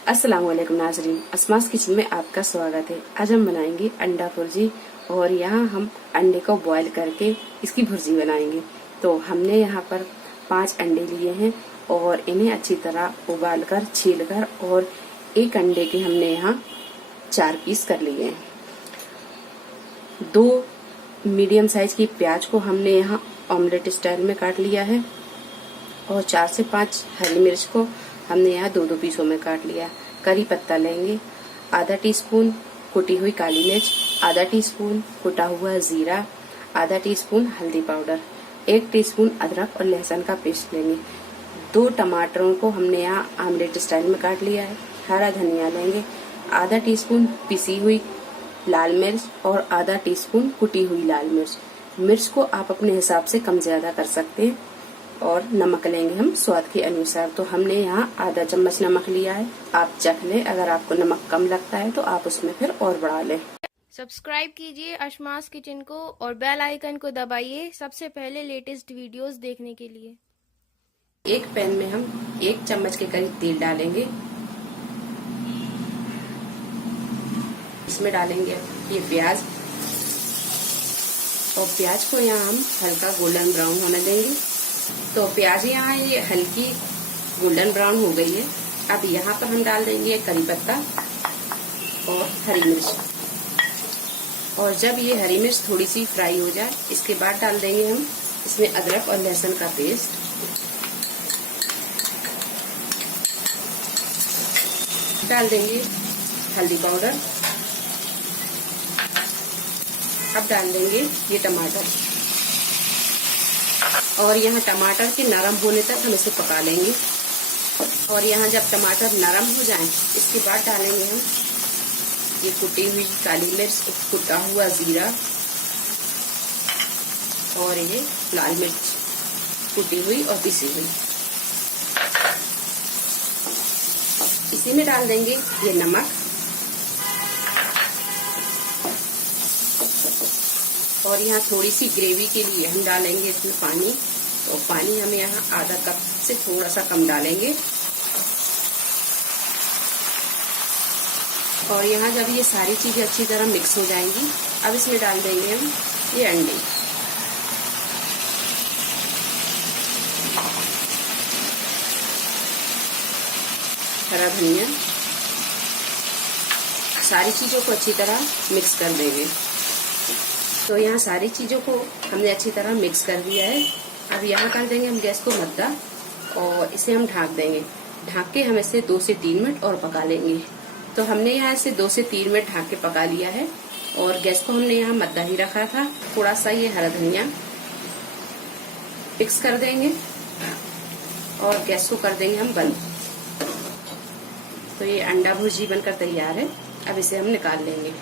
अस्सलाम वालेकुम नाज़रीन, अस्मास किचन में आपका स्वागत है। आज हम बनाएंगे अंडा भुर्जी और यहाँ हम अंडे को बॉईल करके इसकी भुर्जी बनाएंगे। तो हमने यहाँ पर 5 अंडे लिए हैं और इन्हें अच्छी तरह उबालकर छीलकर और एक अंडे के हमने यहाँ 4 पीस कर लिए हैं। 2 मीडियम साइज की प्याज को हमने यहाँ ऑमलेट स्टाइल में काट लिया है और 4 से 5 हरी मिर्च को हमने यहाँ 2-2 पीसों में काट लिया। करी पत्ता लेंगे, आधा टीस्पून कुटी हुई काली मिर्च, आधा टीस्पून कुटा हुआ जीरा, आधा टीस्पून हल्दी पाउडर, 1 टीस्पून अदरक और लहसुन का पेस्ट लेंगे। 2 टमाटरों को हमने यहाँ आमलेट स्टाइल में काट लिया है। हरा धनिया लेंगे, आधा टीस्पून पिसी हुई लाल मिर्च और आधा टीस्पून कुटी हुई लाल मिर्च। मिर्च को आप अपने हिसाब से कम ज्यादा कर सकते हैं। और नमक लेंगे हम स्वाद के अनुसार। तो हमने यहाँ आधा चम्मच नमक लिया है, आप चख लें। अगर आपको नमक कम लगता है तो आप उसमें फिर और बढ़ा लें। सब्सक्राइब कीजिए अस्मास किचन को और बेल आइकन को दबाइए सबसे पहले लेटेस्ट वीडियोस देखने के लिए। एक पैन में हम 1 चम्मच के करीब तेल डालेंगे। इसमें डालेंगे ये प्याज और प्याज को यहाँ हम हल्का गोल्डन ब्राउन होने देंगे। तो प्याज यहाँ ये हल्की गोल्डन ब्राउन हो गई है। अब यहाँ पर हम डाल देंगे करी पत्ता और हरी मिर्च। और जब ये हरी मिर्च थोड़ी सी फ्राई हो जाए इसके बाद डाल देंगे हम इसमें अदरक और लहसुन का पेस्ट। डाल देंगे हल्दी पाउडर। अब डाल देंगे ये टमाटर और यहाँ टमाटर के नरम होने तक हम इसे पका लेंगे। और यहाँ जब टमाटर नरम हो जाएं इसके बाद डालेंगे हम ये कुटी हुई काली मिर्च, कुटा हुआ जीरा और ये लाल मिर्च कुटी हुई और पिसी हुई। इसी में डाल देंगे ये नमक और यहाँ थोड़ी सी ग्रेवी के लिए हम डालेंगे इसमें पानी। तो पानी हम यहाँ आधा कप से थोड़ा सा कम डालेंगे। और यहाँ जब ये सारी चीजें अच्छी तरह मिक्स हो जाएंगी अब इसमें डाल देंगे हम ये अंडे। हरा धनिया, सारी चीजों को अच्छी तरह मिक्स कर देंगे। तो यहाँ सारी चीजों को हमने अच्छी तरह मिक्स कर दिया है। अब यहाँ कर देंगे हम गैस को मद्दा और इसे हम ढक देंगे। ढक के हम इसे 2 से 3 मिनट और पका लेंगे। तो हमने यहाँ इसे 2 से 3 मिनट ढक के पका लिया है और गैस को हमने यहाँ मद्दा ही रखा था। थोड़ा सा ये हरा धनिया मिक्स कर देंगे और गैस को कर देंगे हम बंद। तो ये अंडा भुर्जी बनकर तैयार है। अब इसे हम निकाल लेंगे।